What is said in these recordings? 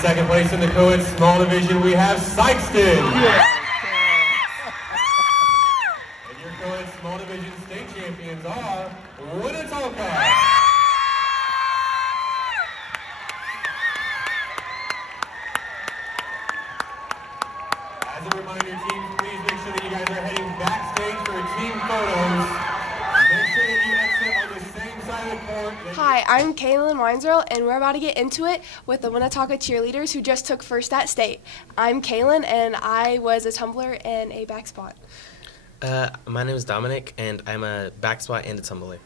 second place in the co-ed small division, we have Sykeston. Yeah. And your co-ed small division state champions are Winnetonka. As a reminder, teams, please make sure that you guys are heading backstage for team photos. Make sure that you exit on the same side of the court. Hi, I'm Kaylin Weinzerl, and we're about to get into it with the Winnetonka cheerleaders who just took first at state. I'm Kaylin, and I was a tumbler and a back spot. My name is Dominic, and I'm a back spot and a tumbler.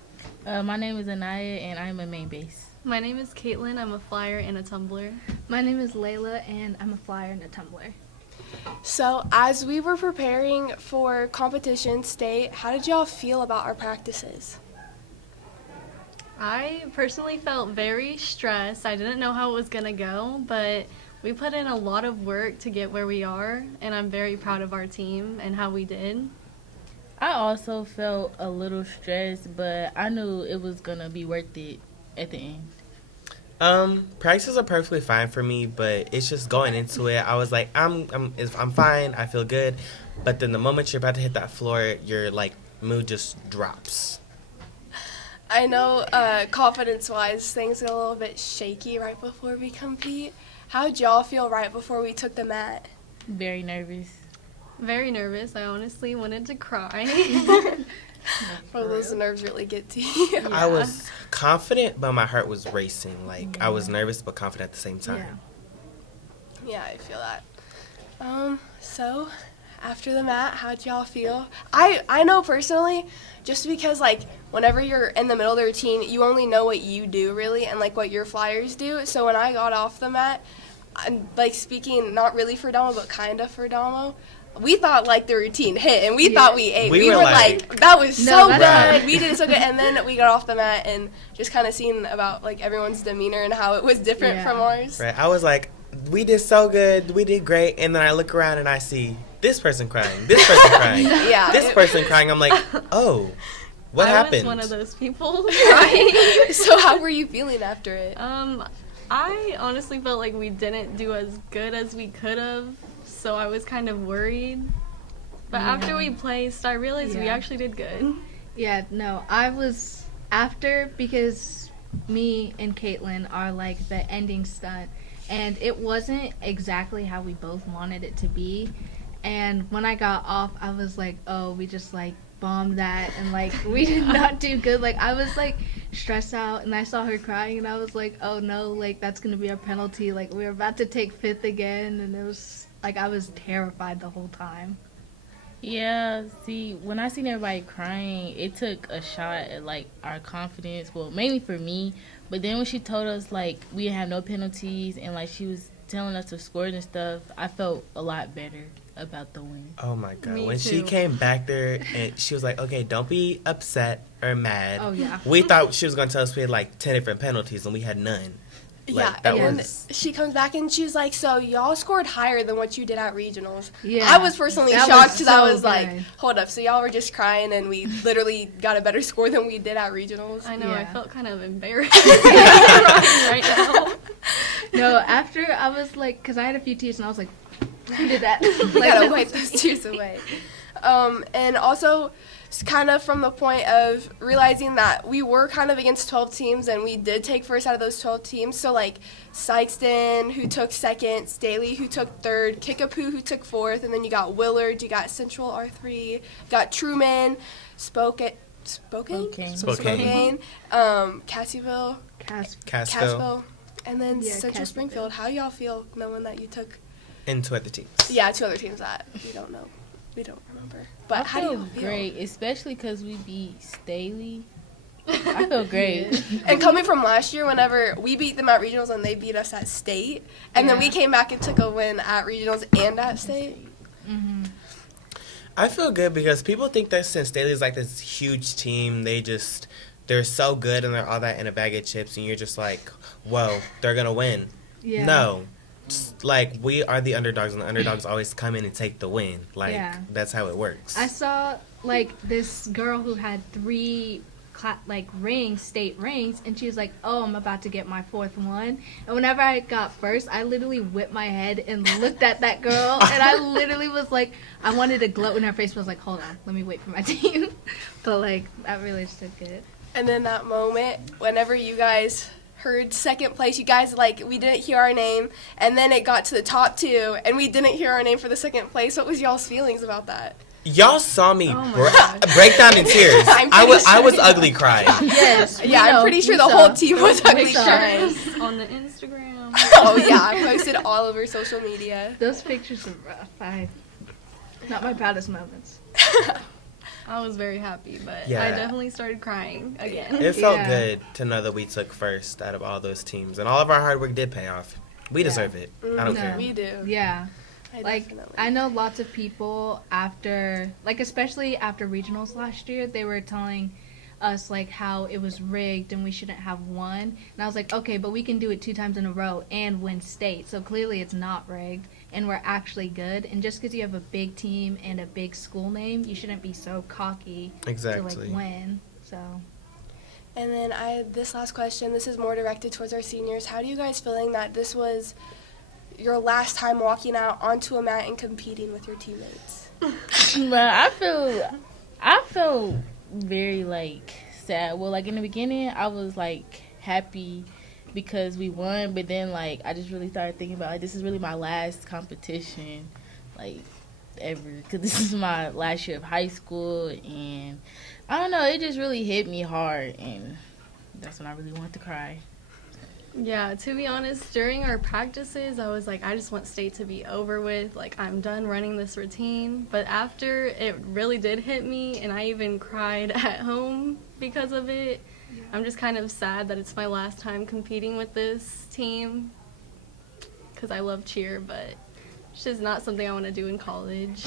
My name is Anaya, and I'm a main base. My name is Caitlin. I'm a flyer and a tumbler. My name is Layla, and I'm a flyer and a tumbler. So, as we were preparing for competition state, how did y'all feel about our practices? I personally felt very stressed. I didn't know how it was going to go, but we put in a lot of work to get where we are, and I'm very proud of our team and how we did. I also felt a little stressed, but I knew it was going to be worth it at the end. Practices are perfectly fine for me, but it's just going into it. I was like, I'm fine. I feel good, but then the moment you're about to hit that floor, your mood just drops. I know, confidence-wise, things get a little bit shaky right before we compete. How'd y'all feel right before we took the mat? Very nervous. Very nervous. I honestly wanted to cry. Or those nerves really get to you. Yeah. I was confident, but my heart was racing. I was nervous but confident at the same time. Yeah, I feel that. So, after the mat, how'd y'all feel? I know personally, just because, whenever you're in the middle of the routine, you only know what you do, really, and, what your flyers do. So when I got off the mat, I'm, speaking not really for Damo, but kind of for Damo, we thought, the routine hit, and we thought we ate. We were like, that was so good. Right. We did it so good. And then we got off the mat and just kind of seen about, everyone's demeanor and how it was different from ours. Right. I was like, we did so good. We did great. And then I look around and I see this person crying, this person crying, this person crying. I'm like, oh, what happened? I was one of those people crying. So how were you feeling after it? I honestly felt like we didn't do as good as we could have. So I was kind of worried. But after we placed, I realized we actually did good. Yeah, no, I was after because me and Caitlin are the ending stunt. And it wasn't exactly how we both wanted it to be. And when I got off, I was like, oh, we just bombed that. And we did not do good. I was stressed out. And I saw her crying. And I was like, oh no, that's going to be our penalty. We were about to take fifth again. And it was I was terrified the whole time. Yeah, see, when I seen everybody crying, it took a shot at, our confidence. Well, mainly for me. But then when she told us, we didn't have no penalties and, she was telling us to score and stuff, I felt a lot better about the win. Oh, my God. Me when too. she came back there and she was like, okay, don't be upset or mad. Oh, yeah. We thought she was going to tell us we had, 10 different penalties, and we had none. And she comes back and she's like, so y'all scored higher than what you did at regionals. Yeah. I was personally That shocked was because I so was good. hold up, so y'all were just crying and we literally got a better score than we did at regionals. I know, I Yeah. felt kind of embarrassed right now. No, after I was because I had a few tears and I was like, who did that? We gotta wipe those tears away. And also, it's kind of from the point of realizing that we were kind of against 12 teams and we did take first out of those 12 teams. So Sykeston, who took second, Staley, who took third, Kickapoo, who took fourth, and then you got Willard, you got Central R3, you got Truman, Spokane, Cassville, Casco. and then Yeah, Central Cassville. Springfield. How y'all feel knowing that you took, And 2 other teams. two other teams that we don't know, we don't remember. But I how do feel you feel? great, especially because we beat Staley. I feel great. And coming from last year, whenever we beat them at regionals and they beat us at state, and then we came back and took a win at regionals and at state. I feel good because people think that since Staley's this huge team, they're so good and they're all that in a bag of chips, and you're just like, whoa, they're going to win. Yeah. No. Just, we are the underdogs, and the underdogs always come in and take the win. That's how it works. I saw this girl who had 3 state rings, and she was like, "Oh, I'm about to get my 4th one." And whenever I got first, I literally whipped my head and looked at that girl, and I literally was like, I wanted to gloat in her face, but I was like, "Hold on, let me wait for my team." But like, that really just took it. And then that moment, whenever you guys heard 2nd place, you guys, like, we didn't hear our name, and then it got to the top 2, and we didn't hear our name for the 2nd place. What was y'all's feelings about that? Y'all saw me Oh break down in tears. I was ugly crying. Yes. Yeah, I'm pretty sure the whole team was ugly Pictures crying. on the Instagram. Oh yeah, I posted all over social media. Those pictures were rough. Not my proudest moments. I was very happy, but Yeah. I definitely started crying again. It felt Yeah. good to know that we took first out of all those teams, and all of our hard work did pay off. We deserve it. I don't No. care. We do. Yeah. Like, I know lots of people after, like, especially after regionals last year, they were telling us, like, how it was rigged and we shouldn't have won. And I was like, okay, but we can do it 2 times in a row and win state. So clearly it's not rigged and we're actually good. And just because you have a big team and a big school name, you shouldn't be so cocky Exactly. to, like, win. So. And then this last question, this is more directed towards our seniors. How do you guys feeling that this was your last time walking out onto a mat and competing with your teammates? But I feel very like sad. Well, like in the beginning, I was like happy because we won, but then like I just really started thinking about like this is really my last competition, like ever, because this is my last year of high school, and I don't know, it just really hit me hard, and that's when I really wanted to cry. Yeah, to be honest, during our practices, I was like, I just want state to be over with. Like, I'm done running this routine. But after, it really did hit me, and I even cried at home because of it. Yeah. I'm just kind of sad that it's my last time competing with this team because I love cheer, but it's just not something I want to do in college.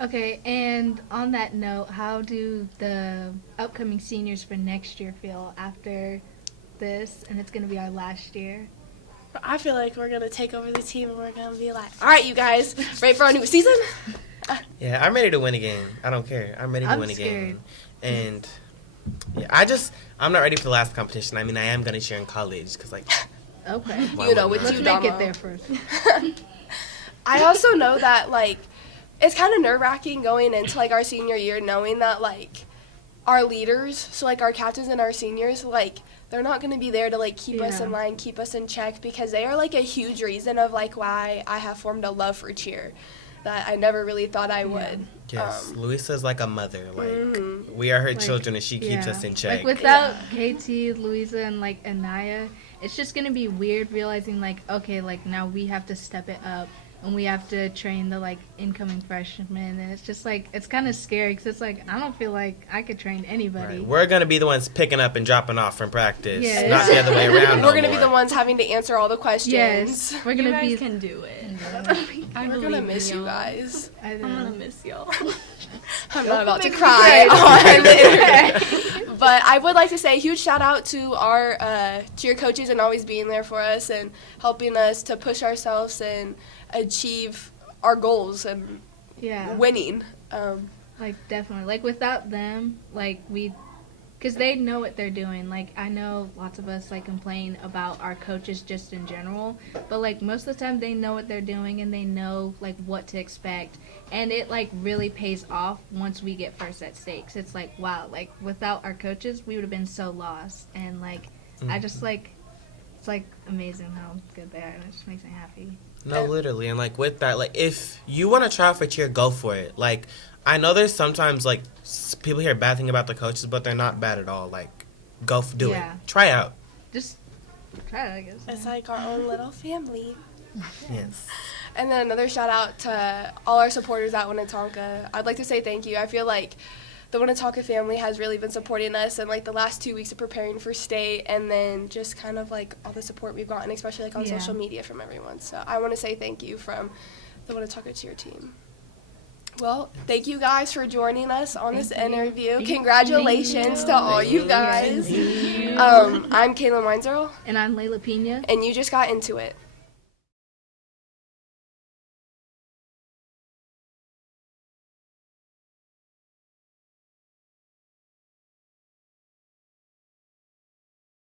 Okay, and on that note, how do the upcoming seniors for next year feel after this, and it's going to be our last year? I feel like we're going to take over the team and we're going to be like, all right, you guys, ready for our new season? Yeah, I'm ready to win again. I don't care. I'm ready to win again. And yeah, I'm not ready for the last competition. I mean, I am going to cheer in college because, like, Okay. You know, with Let's you, make Damo. it there first. I also know that, like, it's kind of nerve-wracking going into, like, our senior year knowing that, like, our leaders, so, like, our captains and our seniors, like, they're not going to be there to, like, keep us in line, keep us in check, because they are, like, a huge reason of, like, why I have formed a love for cheer that I never really thought I would. Yes, Luisa's like a mother. Like, we are her children, and she keeps us in check. Like, without KT, Louisa, and, like, Anaya, it's just going to be weird realizing, like, okay, like, now we have to step it up. And we have to train the, like, incoming freshmen. And it's just, like, it's kind of scary because it's, like, I don't feel like I could train anybody. Right. We're going to be the ones picking up and dropping off from practice. Yes. Not the other way around. We're going to be the ones having to answer all the questions. Yes. We're going You to guys be. can do it. We're going to miss you guys. I'm going to miss y'all. I'm not about to cry on the internet. But I would like to say a huge shout out to our cheer coaches and always being there for us and helping us to push ourselves and achieve our goals and winning. Like, definitely. Like, without them, like, because they know what they're doing. Like, I know lots of us, like, complain about our coaches just in general. But, like, most of the time they know what they're doing and they know, like, what to expect. And it, like, really pays off once we get first at stakes. It's like, wow, like, without our coaches, we would have been so lost. And, like, I just, like, it's, like, amazing how good they are. And it just makes me happy. No, literally. And, like, with that, like, if you want to try out for cheer, go for it. Like, I know there's sometimes, like, people hear bad thing about the coaches, but they're not bad at all. Like, go do it. Try out. Just try it, I guess. It's like our own little family. Yes. And then another shout out to all our supporters at Winnetonka. I'd like to say thank you. I feel like the Winnetonka family has really been supporting us in, like, the last 2 weeks of preparing for state, and then just kind of, like, all the support we've gotten, especially, like, on social media from everyone. So I want to say thank you from the Winnetonka cheer team. Well, thank you guys for joining us on this interview. Congratulations to all you guys. I'm Kaylin Weinzerl. And I'm Layla Pena. And you just got into it.